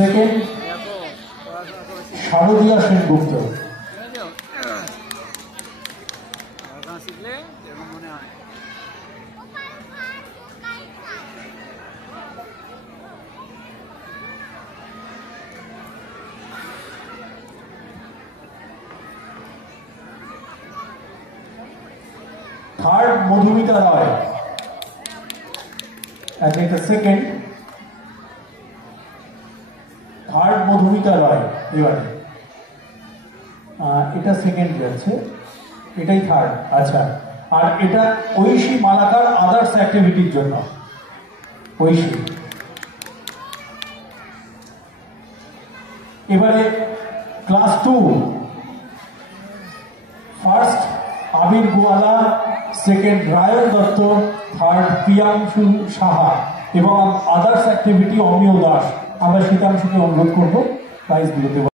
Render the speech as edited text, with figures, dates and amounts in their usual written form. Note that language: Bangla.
সেকেন্ড শারদিয়া সেনগুপ্ত। থার্ড মধুমিতা রায়, এটা সেকেন্ড। থার্ড মধুমিতা রায়, এবারে এটা সেকেন্ড যাচ্ছে, এটাই থার্ড। আচ্ছা, আর এটা ঐশী মালাকার আদার্স অ্যাক্টিভিটির জন্য। ঐশী। এবারে ক্লাস 2, ফার্স্ট আবির গোয়ালা, সেকেন্ড রায়ন দত্ত, থার্ড প্রিয়াংশু সাহা এবং আদার্স অ্যাক্টিভিটি অমিয় দাস। আমরা শীতাংশুকে অনুরোধ করবো প্রাইজ দিতে।